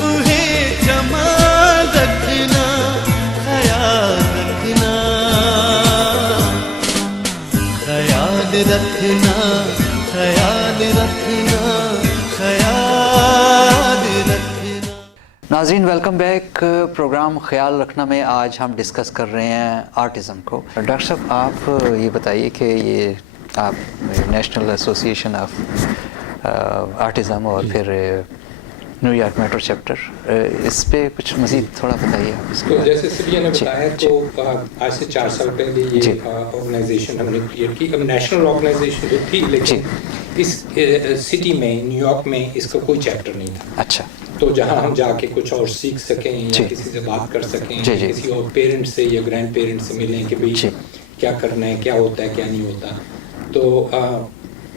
उन्हें जमा रखना, ख्याल रखना, ख्याल रखना, ख्याल रखना, ख्याल रखना। नाज़रीन वेलकम बैक। प्रोग्राम ख्याल रखना में आज हम डिस्कस कर रहे हैं आर्टिज़म को। डॉक्टर साहब आप ये बताइए कि ये आप नेशनल एसोसिएशन ऑफ आर्टिज़म और फिर न्यूयॉर्क मेट्रो चैप्टर, इस पे कुछ मज़ीद थोड़ा बताइए आप इसको। तो जैसे सबिया ने बताया तो आज से 4 साल पहले ये ऑर्गेनाइजेशन हमने क्रिएट की। अब नेशनल ऑर्गेनाइजेशन तो थी लेकिन इस सिटी में न्यूयॉर्क में इसका कोई चैप्टर नहीं था। अच्छा, तो जहाँ हम जाके कुछ और सीख सकें या किसी से बात कर सकें, किसी और पेरेंट्स से या ग्रैंड पेरेंट्स से मिलें कि भाई क्या करना है, क्या होता है, क्या नहीं होता। तो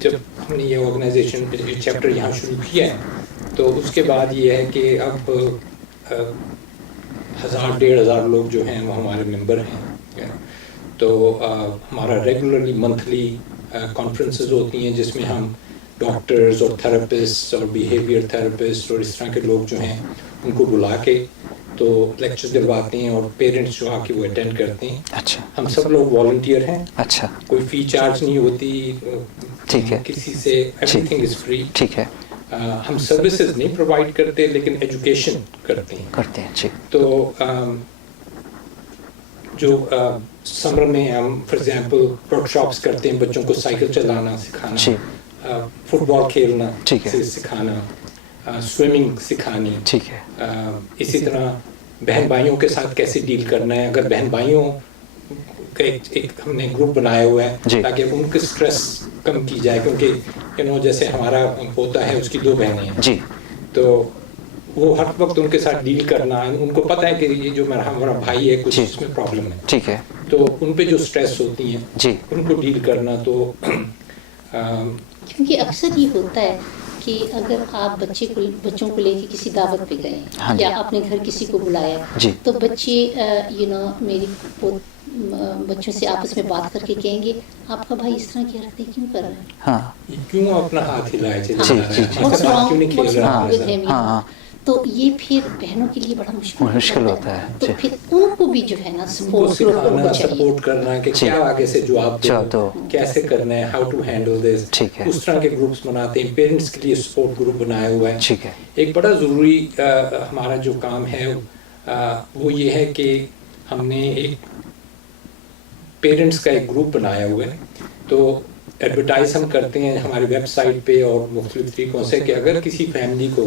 जब हमने ये ऑर्गेनाइजेशन चैप्टर यहाँ शुरू किया है तो उसके बाद ये है कि अब 1000-1500 लोग जो हैं वो हमारे मेंबर हैं। तो हमारा रेगुलरली मंथली कॉन्फ्रेंसेस होती हैं जिसमें हम डॉक्टर्स और थेरेपिस्ट और बिहेवियर थेरेपिस्ट और इस तरह के लोग जो हैं उनको बुला के तो लेक्चर्स दिलवाते हैं और पेरेंट्स जो आके वो अटेंड करते हैं। अच्छा, हम सब लोग वॉलंटियर हैं। अच्छा, कोई फ़ी चार्ज नहीं होती, ठीक है, किसी से, एवरीथिंग इज़ फ्री। ठीक है। हम सर्विसेज नहीं प्रोवाइड करते लेकिन एजुकेशन करते हैं जी। तो जो समर में हम फॉर एग्जांपल वर्कशॉप्स करते हैं, बच्चों को साइकिल चलाना सिखाना, फुटबॉल खेलना सिखाना, स्विमिंग सिखानी, ठीक है। इसी तरह बहन भाइयों के साथ कैसे डील करना है। अगर बहन भाइयों का एक हमने ग्रुप बनाया हुआ है ताकि उनके स्ट्रेस कम की जाए, क्योंकि जैसे हमारा पोता है उसकी 2 बहनें हैं जी, तो वो हर वक्त उनके साथ डील करना, उनको पता है कि ये जो हमारा भाई है कुछ इसमें प्रॉब्लम है, ठीक है, तो उन पे जो स्ट्रेस होती हैं जी उनको डील करना। तो क्योंकि अक्सर ये होता है कि अगर आप बच्चों को लेके किसी दावत पे गए या अपने घर किसी को बुलाया तो बच्चे मेरी बच्चों से आपस में बात करके कहेंगे आपका भाई इस तरह की हरकतें क्यों कर रहा है, हाँ, क्यों अपना हाथ हिलाए, तो ये फिर बहनों के लिए बड़ा मुश्किल होता है। तो फिर उनको भी जो है ना सपोर्ट करना कि क्या आगे से जवाब दो, कैसे करना है, हाउ टू हैंडल दिस, उस तरह के ग्रुप्स बनाते हैं। पेरेंट्स के लिए सपोर्ट ग्रुप बनाया हुआ है। ठीक है। एक बड़ा ज़रूरी हमारा जो काम है वो ये है कि हमने एक पेरेंट्स का एक ग्रुप बनाया हुआ है। तो एडवर्टाइज हम करते हैं हमारी वेबसाइट पे और मुख्तलिफ तरीक़ों से कि अगर किसी फैमिली को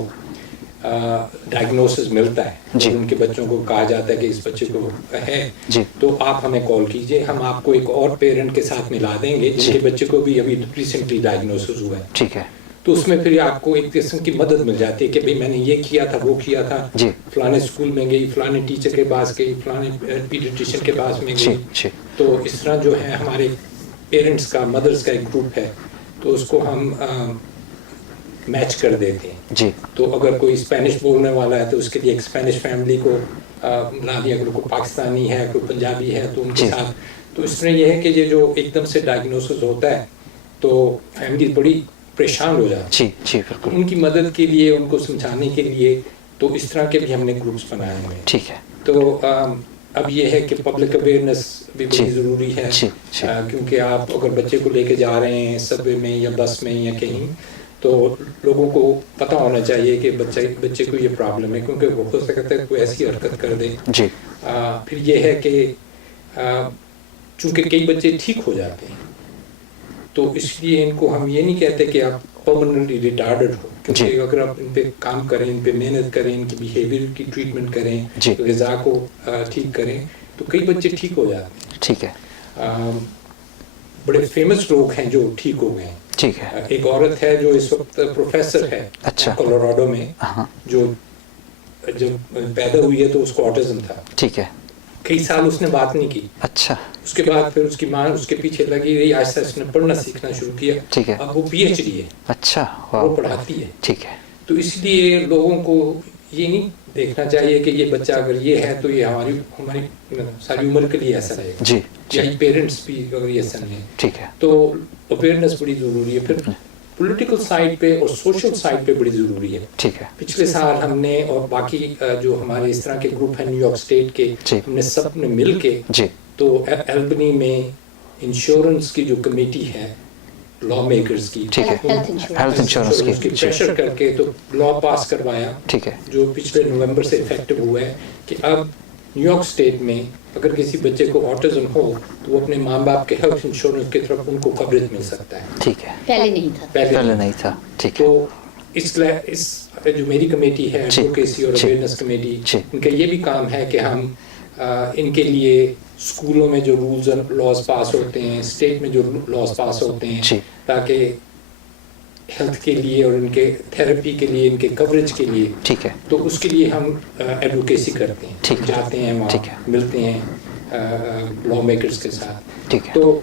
डायग्नोसिस मिलता है तो उनके बच्चों को कहा जाता है कि इस बच्चे को है तो आप हमें कॉल कीजिए, हम आपको एक और पेरेंट के साथ मिला देंगे जिनके बच्चे को भी अभी रिसेंटली डायग्नोसिस हुआ है। ठीक है। तो उसमें फिर आपको एक किस्म की मदद मिल जाती है कि भाई मैंने ये किया था, वो किया था, फलाने स्कूल में गई, फलाने टीचर के पास गई, फलाने पीडियाट्रिशियन के पास में गई। तो इस तरह जो है हमारे पेरेंट्स का, मदर्स का एक ग्रुप है तो उसको हम मैच कर देते हैं जी। तो अगर कोई स्पेनिश बोलने वाला है तो उसके लिए एक स्पेनिश फैमिली को बुला दिया, अगर कोई पाकिस्तानी है, कोई पंजाबी है तो उनके साथ। तो इस तरह ये है कि ये जो एकदम से डायग्नोसिस होता है तो फैमिली बड़ी परेशान हो जाती है जी, बिल्कुल। उनकी मदद के लिए, उनको समझाने के लिए तो इस तरह के भी हमने ग्रुप्स बनाए हुए हैं। ठीक है। तो अब ये है कि पब्लिक अवेयरनेस भी बड़ी ज़रूरी है क्योंकि आप अगर बच्चे को लेके जा रहे हैं सबवे में या बस में या कहीं तो लोगों को पता होना चाहिए कि बच्चे को ये प्रॉब्लम है, क्योंकि वो हो सकता है कोई ऐसी हरकत कर दे जी। फिर ये है कि चूँकि कई बच्चे ठीक हो जाते हैं तो इसलिए इनको हम ये नहीं कहते कि आप परमानेंटली रिटार्डेड हो, क्योंकि अगर आप इन पे काम करें, इन पे मेहनत करें, इनकी बिहेवियर की ट्रीटमेंट करें, ग़िज़ा को ठीक करें तो कई बच्चे ठीक हो जाते हैं। ठीक है। बड़े फेमस लोग हैं जो ठीक हो गए हैं। ठीक है। एक औरत है जो इस वक्त प्रोफेसर है, अच्छा, कोलोराडो में, जो जब पैदा हुई है तो उसको ऑटिज्म था। ठीक है। कई साल उसने बात नहीं की। अच्छा। उसके बाद फिर उसकी माँ उसके पीछे लगी रही, आहिस्ता उसने पढ़ना सीखना शुरू किया। ठीक है। अब वो PhD है। अच्छा। वो पढ़ाती है। ठीक है। तो इसलिए लोगों को ये नहीं देखना चाहिए कि ये बच्चा अगर ये है तो ये हमारी सारी उम्र के लिए ऐसा रहेगा जी। पेरेंट्स भी अगर ये ऐसा नहीं। ठीक है। तो अवेयरनेस बड़ी ज़रूरी है। फिर پولیٹیکل سائڈ پہ اور سوشل سائڈ پہ بڑی ضروری ہے. ٹھیک ہے. پچھلے سال ہم نے اور باقی جو ہمارے اس طرح کے گروپ ہیں نیو یارک اسٹیٹ کے, ہم نے سب نے مل کے تو البنی میں انشورنس کی جو کمیٹی ہے لا میکرز کی, ہیلتھ انشورنس کی پریشر کر کے تو لا پاس کروایا, ٹھیک ہے, جو پچھلے نومبر سے افیکٹو ہوا ہے کہ اب نیو یارک اسٹیٹ میں اگر کسی بچے کو آٹزم ہو تو وہ اپنے ماں باپ کے ہیلتھ انشورنس کی طرف ان کو کوریج مل سکتا ہے. ٹھیک ہے, پہلے نہیں تھا. ٹھیک ہے. تو اس جو میری کمیٹی ہے ایڈوکیسی اور اویئرنیس کمیٹی, ان کا یہ بھی کام ہے کہ ہم ان کے لیے اسکولوں میں جو رولز اینڈ لاز پاس ہوتے ہیں, اسٹیٹ میں جو لاز پاس ہوتے ہیں, تاکہ ہیلتھ کے لیے اور ان کے تھراپی کے لیے, ان کے کوریج کے لیے, ٹھیک ہے, تو اس کے لیے ہم ایڈوکیسی کرتے ہیں, جاتے ہیں وہاں, ملتے ہیں لا میکرز کے ساتھ. تو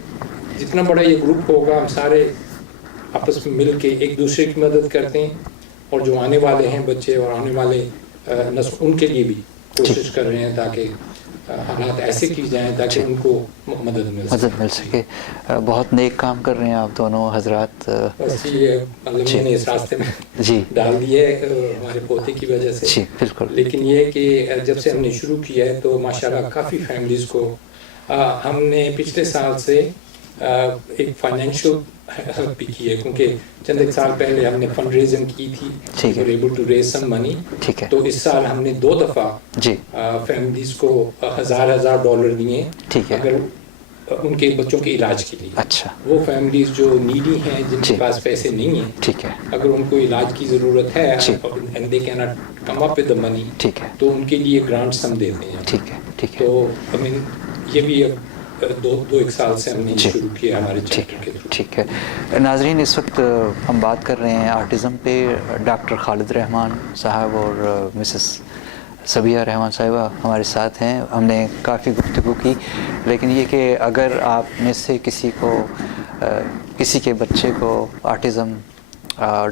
جتنا بڑا یہ گروپ ہوگا ہم سارے آپس میں مل کے ایک دوسرے کی مدد کرتے ہیں, اور جو آنے والے ہیں بچے اور آنے والے نسل, ان کے لیے بھی کوشش کر رہے ہیں تاکہ حالات ایسے کی جائیں تاکہ ان کو مدد مل سکے. بہت نیک کام کر رہے ہیں آپ دونوں حضرات. بس یہ اللہ نے اس راستے میں ڈال دیا ہے ہمارے پوتے کی وجہ سے. جی بالکل. لیکن یہ کہ جب سے ہم نے شروع کیا ہے تو ماشاءاللہ کافی فیملیز کو ہم نے پچھلے سال سے ایک فائنینشیل ہیلپ بھی کی ہے, کیونکہ چند ایک سال پہلے ہم نے فنڈ ریزنگ کی تھی, ایبل ٹو ریز سم منی. تو اس سال ہم نے 2 دفعہ فیملیز کو $1000 دیے اگر ان کے بچوں کے علاج کے لیے. اچھا. وہ فیملیز جو نیڈی ہیں, جن کے پاس پیسے نہیں ہیں, ٹھیک ہے, اگر ان کو علاج کی ضرورت ہے and they cannot come up with the money, ٹھیک ہے, تو ان کے لیے گرانٹس ہم دیتے ہیں. ٹھیک ہے, ٹھیک ہے. تو یہ بھی دو ایک سال سے ہم نے شروع کیا ہمارے چیپٹر کے تھرو. ٹھیک ہے. ناظرین, اس وقت ہم بات کر رہے ہیں آرٹزم پہ. ڈاکٹر خالد رحمان صاحب اور مسز صبیہ رحمان صاحبہ ہمارے ساتھ ہیں. ہم نے کافی گفتگو کی, لیکن یہ کہ اگر آپ میں سے کسی کے بچے کو آرٹزم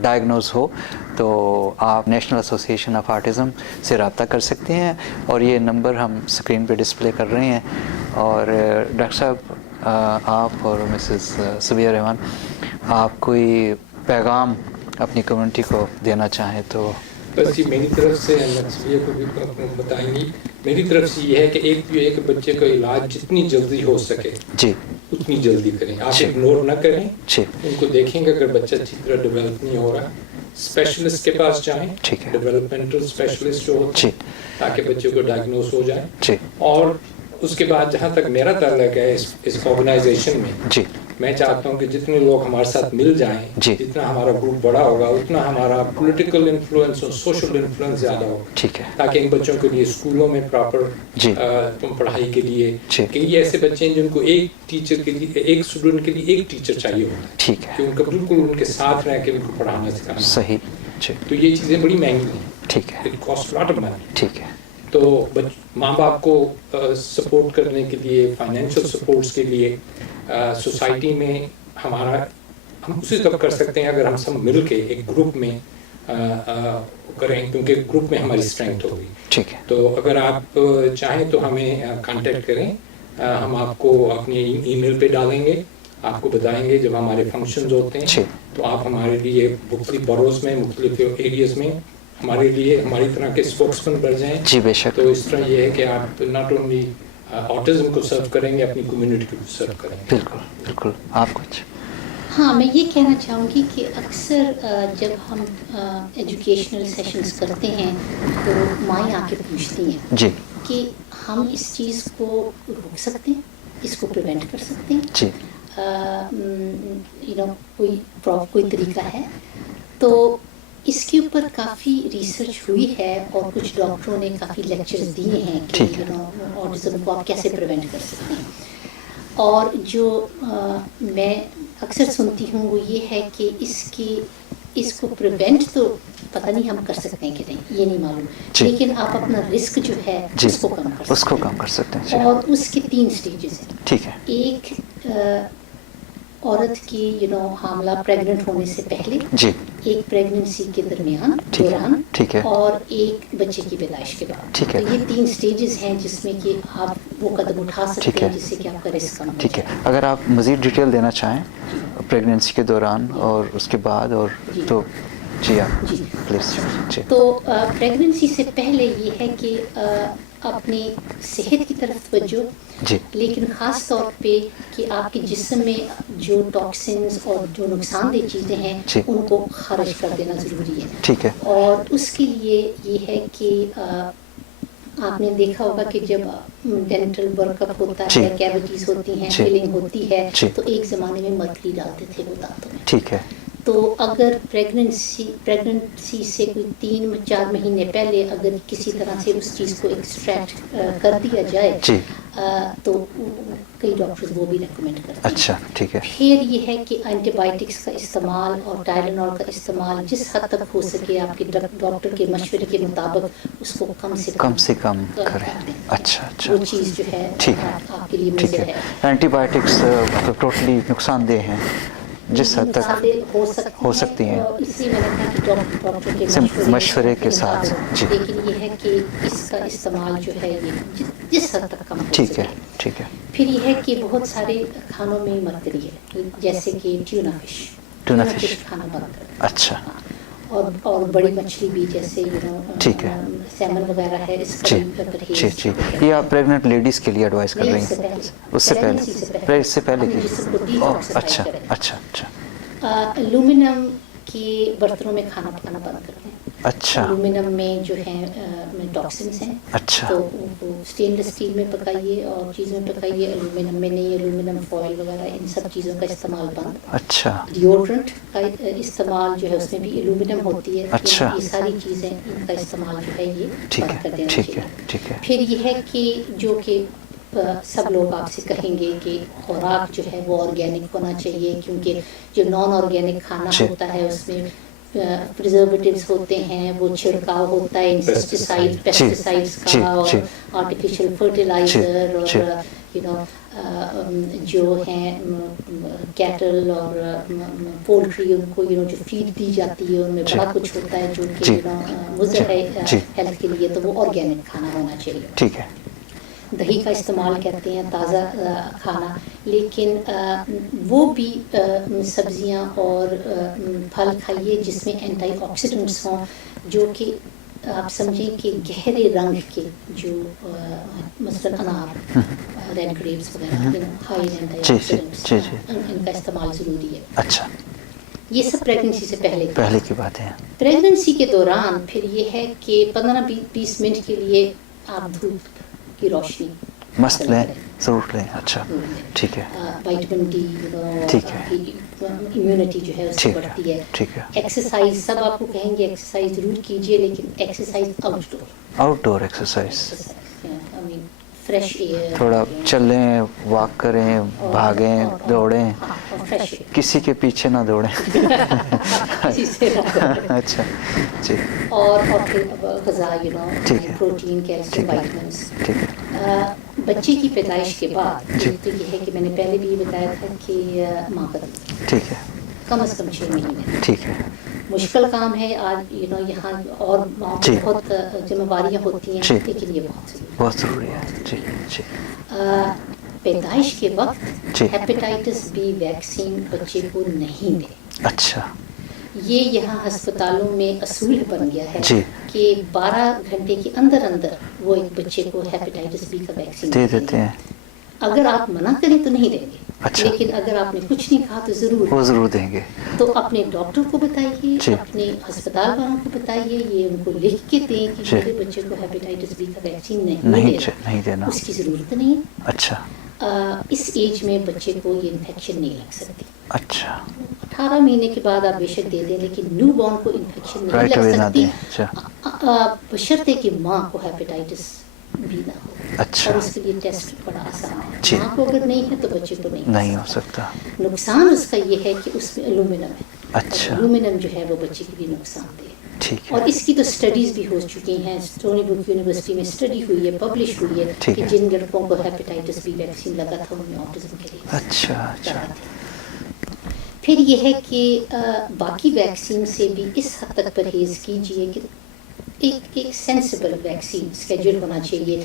ڈائگنوز ہو تو آپ نیشنل ایسوسیشن آف آرٹزم سے رابطہ کر سکتے ہیں, اور یہ نمبر ہم اسکرین پہ ڈسپلے کر رہے ہیں. اور ڈاکٹر صاحب, آپ اور مسز صبیہ رحمان, آپ کوئی پیغام اپنی کمیونٹی کو دینا چاہیں تو. بس یہ میری طرف سے صبیہ کو بھی بتائیں گی, میری طرف سے یہ ہے کہ ایک بچے کا علاج جتنی جلدی ہو سکے اتنی جلدی کریں. آپ اگنور نہ کریں, ان کو دیکھیں کہ اگر بچہ اچھی طرح ڈیولپ نہیں ہو رہا, اسپیشلسٹ کے پاس جائیں, ڈیولپمنٹل اسپیشلسٹ جو ہوتے ہیں, تاکہ بچے کو ڈائگنوز ہو جائے. اور اس کے بعد جہاں تک میرا تعلق ہے اس آرگنائزیشن میں چاہتا ہوں کہ جتنے لوگ ہمارے ساتھ مل جائیں, جتنا ہمارا گروپ بڑا ہوگا اتنا ہمارا پولیٹیکل انفلوئنس اور سوشل انفلوئنس زیادہ ہوگا, تاکہ ان بچوں کے لیے اسکولوں میں پراپر پڑھائی کے لیے, کہ یہ ایسے بچے ہیں جن کو ایک ٹیچر کے لیے, ایک اسٹوڈنٹ کے لیے ایک ٹیچر چاہیے ہوتا ہے, کہ ان کا بالکل ان کے ساتھ رہ کے ان کو پڑھانا سکھانا. صحیح. تو یہ چیزیں بڑی مہنگی ہیں. ٹھیک ہے. It cost lot of money. ٹھیک ہے. تو ماں باپ کو سپورٹ کرنے کے لیے, فائنینشیل سپورٹس کے لیے سوسائٹی میں ہم اسی طرح کر سکتے ہیں اگر ہم سب مل کے ایک گروپ میں کریں, کیونکہ گروپ میں ہماری اسٹرینتھ ہوگی. ٹھیک ہے. تو اگر آپ چاہیں تو ہمیں کانٹیکٹ کریں, ہم آپ کو اپنے ای میل پہ ڈالیں گے, آپ کو بتائیں گے جب ہمارے فنکشنز ہوتے ہیں تو آپ ہمارے لیے مختلف بروز میں, مختلف ایریاز میں ہمارے لیے ہماری طرح کے اسپوکس مین بن جائیں. جی بے شک. تو اس طرح یہ ہے کہ آپ ناٹ اونلی آٹزم کو سرو کریں گے, اپنی کمیونٹی کو سرو کریں گے. بالکل بالکل. آپ کچھ؟ ہاں, میں یہ کہنا چاہوں گی کہ اکثر جب ہم ایجوکیشنل سیشنز کرتے ہیں تو مائیں آ کے پوچھتی ہیں جی کہ ہم اس چیز کو روک سکتے ہیں, اس کو پریونٹ کر سکتے ہیں, جی کوئی طریقہ ہے. تو اس کے اوپر کافی ریسرچ ہوئی ہے اور کچھ ڈاکٹروں نے کافی لیکچرز دیے ہیں کہ آٹزم کو آپ کیسے پریونٹ کر سکتے ہیں. اور جو میں اکثر سنتی ہوں وہ یہ ہے کہ اس کو پریونٹ تو پتہ نہیں ہم کر سکتے ہیں کہ نہیں, یہ نہیں معلوم, لیکن آپ اپنا رسک جو ہے اس کو کم کر سکتے ہیں. اور اس کے 3 سٹیجز ہیں. ٹھیک ہے. ایک عورت کی حاملہ پریگننٹ ہونے سے پہلے, ایک प्रेगनेंसी के दरमियान दौरान और एक बच्चे की पैदाइश के बाद। ठीक है। तो ये 3 स्टेजेस हैं जिसमें कि आप वो कदम उठा सकते हैं जिससे कि आपका रिस्क कम हो ठीक है। अगर आप मज़ीद डिटेल देना चाहें प्रेगनेंसी के दौरान और उसके बाद और तो जी आप जी प्लीज़ जी। तो प्रेगनेंसी से पहले ये है कि अपनी सेहत की तरफ तवज्जो, जी लेकिन ख़ास तौर पे कि आपके जिस्म में जो टॉक्सिन्स और जो नुकसानदेह चीज़ें हैं उनको खारिज कर देना ज़रूरी है। ठीक है। और उसके लिए ये है कि आपने देखा होगा कि जब डेंटल वर्कअप होता है, कैविटीज़ होती हैं, फिलिंग होती है, तो एक ज़माने में मरकरी डालते थे वो दांतों में। ठीक है। तो अगर प्रेगनेंसी से कोई 3-4 महीने पहले अगर किसी तरह से उस चीज़ को एक्सट्रैक्ट कर दिया जाए तो कई डॉक्टर्स वो भी रेकमेंड करते हैं। अच्छा ठीक है। फिर ये है कि एंटीबायोटिक्स का इस्तेमाल और टाइलेनॉल का इस्तेमाल जिस हद तक हो सके आपके डॉक्टर के मशवरे के मुताबिक उसको कम से कम करें। अच्छा अच्छा वो चीज़ जो है ठीक है आपके लिए ठीक मुझे है। एंटीबायोटिक्स मतलब टोटली नुकसानदेह हैं जिस हद तक हो सकती हैं इसी मैंने कहा कि डॉक्टर के मशवरे के साथ जी। लेकिन ये है कि इसका इस्तेमाल जो है ये जिस हद तक कम हो ठीक सके। है ठीक है। फिर ये है कि बहुत सारे खानों में मरकरी है जैसे कि ट्यूना फिश खाना बंद कर। अच्छा। और बड़ी मछली भी जैसे ठीक है सैमन वगैरह है इसका भी परहेज। जी जी। ये आप प्रेग्नेंट लेडीज़ के लिए एडवाइस कर रही हैं? उससे पहले की? अच्छा अच्छा अच्छा। एल्यूमिनियम के बर्तनों में खाना पकाना बंद कर दें। अच्छा। एल्यूमिनियम में जो है टॉक्सिन्स हैं। अच्छा। तो वो स्टेनलेस स्टील में पकाइए और चीज़ में पकाइए, एल्यूमिनियम में नहीं। एल्यूमिनियम फॉइल वगैरह इन सब चीज़ों का इस्तेमाल बंद। अच्छा। डिओड्रेंट का इस्तेमाल जो है उसमें भी एल्यूमिनियम होती है। अच्छा। ये सारी चीज़ें इनका इस्तेमाल जो है ये बंद कर देना चाहिए। ठीक है। फिर ये है कि जो कि सब लोग आपसे कहेंगे कि खुराक जो है वो ऑर्गेनिक होना चाहिए, क्योंकि जो नॉन ऑर्गेनिक खाना होता है उसमें प्रिजर्वेटिव्स होते हैं, वो छिड़काव होता है पेस्टिसाइड्स का और आर्टिफिशियल फर्टिलाइजर और जो हैं कैटल और पोल्ट्री उनको जो फीड दी जाती है उनमें बड़ा कुछ होता है जो कि मुज़र है हेल्थ के लिए, तो वो ऑर्गेनिक खाना होना चाहिए। ठीक है। दही का इस्तेमाल करते हैं ताज़ा खाना, लेकिन वो भी सब्जियां और फल खाइए जिसमें एंटीऑक्सीडेंट्स हों, जो कि आप समझें कि गहरे रंग के जो मसलन अनार, रेड ग्रेप्स वगैरह हाई एंटीऑक्सीडेंट्स, इनका इस्तेमाल ज़रूरी है। अच्छा। ये सब प्रेगनेंसी से पहले की बात है। प्रेगनेंसी के दौरान फिर ये है कि 15-20 मिनट के लिए आप धूप की रोशनी मस्त लें, ज़रूर लें। अच्छा ठीक है। विटामिन डी ठीक है, इम्यूनिटी जो है उससे बढ़ती है। ठीक है। एक्सरसाइज सब आपको कहेंगे एक्सरसाइज ज़रूर कीजिए, लेकिन exercise outdoor exercise, fresh air, थोड़ा चलें, वॉक करें, भागें, दौड़ें, किसी के पीछे ना दौड़ें। अच्छा जी। और फिर ग़िज़ा प्रोटीन, कैल्शियम, ठीक है। विटामिन्स। ठीक है। बच्चे की पैदाइश के बाद तो ये है कि मैंने पहले भी ये बताया था कि माँ का ठीक है। कम से कम 6 महीने। ठीक है। मुश्किल काम है आज यहाँ और बहुत जिम्मेवारियाँ होती हैं, लेकिन ये बहुत ज़रूरी है। जी जी। पैदाइश के वक्त हेपेटाइटिस बी वैक्सीन बच्चे को नहीं दें। अच्छा। ये यहाँ अस्पतालों में असूल बन गया है कि 12 घंटे के अंदर वो एक बच्चे को हेपेटाइटिस बी का वैक्सीन दे देते हैं। अगर आप मना करें तो नहीं देंगे। अच्छा। लेकिन अगर आपने कुछ नहीं कहा तो ज़रूर देंगे। तो अपने डॉक्टर को बताइए, अपने अस्पताल वालों को बताइए, ये उनको लिख के दें कि मेरे बच्चे को हेपेटाइटिस बी का वैक्सीन नहीं देना, उसकी ज़रूरत नहीं है। अच्छा। इस एज में बच्चे को ये इन्फेक्शन नहीं लग सकती। अच्छा। 18 महीने के बाद आप बेशक दे दें, लेकिन न्यू बॉर्न को इन्फेक्शन नहीं लग सकती, बशर्ते कि माँ को हेपेटाइटिस भी ना हो। अच्छा। और उसके लिए टेस्ट बड़ा आसान है। माँ को अगर नहीं है तो बच्चे को नहीं हो सकता। नुकसान उसका ये है कि उसमें एल्यूमिनियम है। अच्छा। एल्यूमिनियम जो है वो बच्चे के लिए नुकसानदेह है। ठीक है। और इसकी तो स्टडीज़ भी हो चुकी हैं, स्टोनी ब्रुक यूनिवर्सिटी में स्टडी हुई है, पब्लिश हुई है कि जिन लड़कों को हेपेटाइटिस बी वैक्सीन लगा था उनमें ऑटिज्म के लिए। अच्छा अच्छा। پھر یہ ہے کہ باقی ویکسین سے بھی اس حد تک پرہیز کیجیے کہ ایک سینسیبل ویکسین اسکیجول ہونا چاہیے.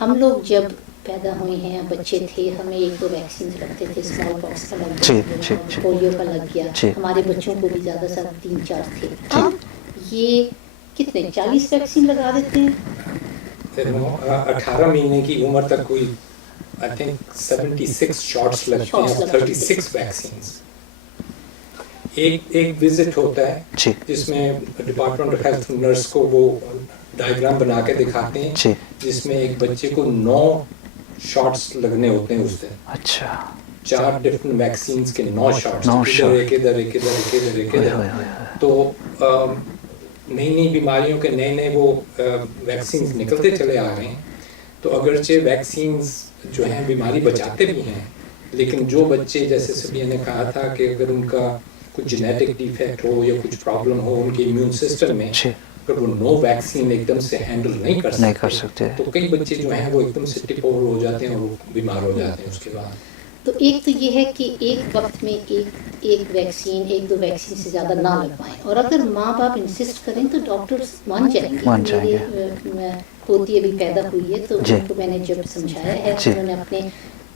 ہم لوگ جب پیدا ہوئے ہیں بچے تھے ہمیں 1-2 ویکسین لگتے تھے, اسمال پاکس کا لگ گیا, پولیو کا لگ گیا, ہمارے بچوں کو بھی زیادہ سے 3-4 تھے. اب یہ کتنے 40 ویکسین لگا دیتے ہیں. 18 مہینے کی عمر تک کوئی I think 76 شاٹس لگتے ہیں, 36 ویکسینز. ایک وزٹ ہوتا ہے جس میں ڈپارٹمنٹ آف ہیلتھ نرس کو وہ ڈائیگرام بنا کے دکھاتے ہیں جس میں ایک بچے کو 9 شاٹس لگنے ہوتے ہیں اس دن. اچھا 4 ڈفرنٹ ویکسینز کے 9 شاٹس, ایک ادھر. تو نئی بیماریوں کے نئے وہ ویکسینز نکلتے چلے آ رہے ہیں. تو اگرچہ ویکسینز جو ہیں بیماری بچاتے بھی ہیں, لیکن جو بچے جیسے سبیہ نے کہا تھا کہ اگر ان کا کچھ جینیٹک ڈیفیکٹ ہو یا کچھ پرابلم ہو ان کے امیون سسٹم میں, اگر وہ نو ویکسین ایک دم سے ہینڈل نہیں کر سکتے تو کئی بچے جو ہیں وہ ایک دم سے ٹپ اوور ہو جاتے ہیں اور وہ بیمار ہو جاتے ہیں اس کے بعد. تو ایک تو یہ ہے کہ ایک وقت میں ایک ویکسین 1-2 ویکسین سے زیادہ نہ لگوائیں, اور اگر ماں باپ انسسٹ کریں تو ڈاکٹرز مان جائیں گے. میری پوتی ابھی پیدا ہوئی ہے تو ان کو میں نے جب سمجھایا ہے انہوں نے اپنے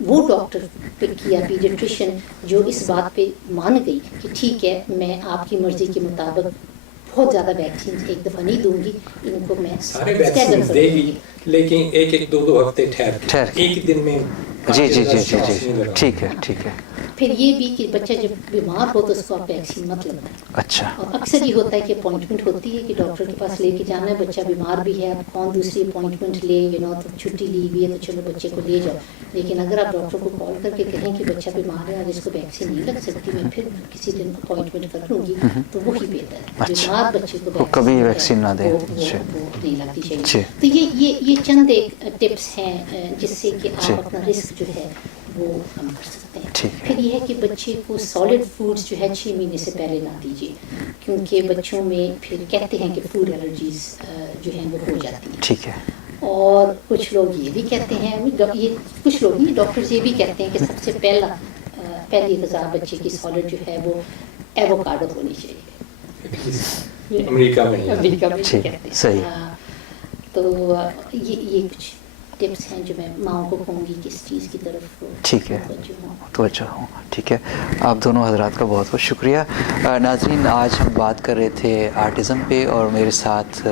وہ ڈاکٹر پک کیا پیڈیٹریشین جو اس بات پہ مان گئی کہ ٹھیک ہے میں آپ کی مرضی کے مطابق بہت زیادہ ویکسین ایک دفعہ نہیں دوں گی, ان کو میں سارے ویکسین دے گی لیکن 1-2 ہفتے ٹھہر ایک دن میں. جی ٹھیک ہے. پھر یہ بھی کہ بچہ جب بیمار ہو تو اس کو آپ ویکسین مت لگائیں. اچھا. اور اکثر یہ ہوتا ہے کہ اپوائنٹمنٹ ہوتی ہے کہ ڈاکٹر کے پاس لے کے جانا ہے, بچہ بیمار بھی ہے, اب کون دوسری اپوائنٹمنٹ لے, تو چھٹی لی ہوئی ہے تو چلو بچے کو لے جاؤ. لیکن اگر آپ ڈاکٹر کو کال کر کے کہیں کہ بچہ بیمار ہے اور اس کو ویکسین نہیں لگ سکتی, میں پھر کسی دن اپوائنٹمنٹ کر لوں گی, تو وہی بہتر ہے. بیمار بچے کو کبھی ویکسین نہ دیں, وہ نہیں لگتی چاہیے. تو یہ چند ایک ٹپس ہیں جس سے کہ آپ اپنا رسک جو ہے وہ کم کر سکتے ہیں. پھر یہ ہے کہ بچے کو سالڈ فوڈز جو ہے 6 مہینے سے پہلے نہ دیجیے, کیونکہ بچوں میں پھر کہتے ہیں کہ فوڈ الرجیز جو ہیں وہ ہو جاتی ہیں. ٹھیک ہے. اور کچھ لوگ یہ بھی کہتے ہیں, یہ کچھ لوگ نہیں, ڈاکٹرز یہ بھی کہتے ہیں کہ سب سے پہلی غذا بچے کی سالڈ جو ہے وہ ایووکاڈو ہونی چاہیے. امریکہ میں کہتے ہیں. صحیح. تو یہ کچھ ٹپس ہیں جو میں ماؤں کو کہوں گی کہ اس چیز کی طرف ٹھیک ہے توجہ ہوں. ٹھیک ہے, آپ دونوں حضرات کا بہت بہت شکریہ. ناظرین, آج ہم بات کر رہے تھے آرٹزم پہ, اور میرے ساتھ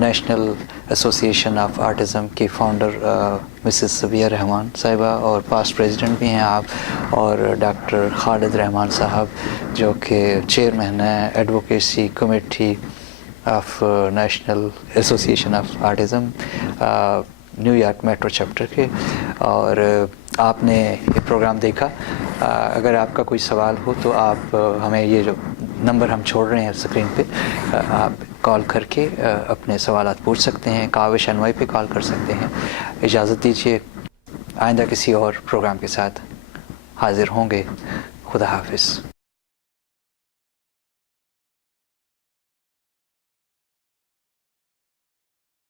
نیشنل ایسوسیشن آف آرٹزم کی فاؤنڈر مسز سبیہ رحمان صاحبہ, اور پاسٹ پریزیڈنٹ بھی ہیں آپ, اور ڈاکٹر خالد رحمان صاحب جو کہ چیئرمین ہیں advocacy committee of national association of autism New York metro chapter کے. اور آپ نے یہ پروگرام دیکھا. اگر آپ کا کوئی سوال ہو تو آپ ہمیں یہ جو نمبر ہم چھوڑ رہے ہیں اسکرین پہ, آپ کال کر کے اپنے سوالات پوچھ سکتے ہیں. کاوش NY پہ کال کر سکتے ہیں. اجازت دیجیے, آئندہ کسی اور پروگرام کے ساتھ حاضر ہوں گے. خدا حافظ.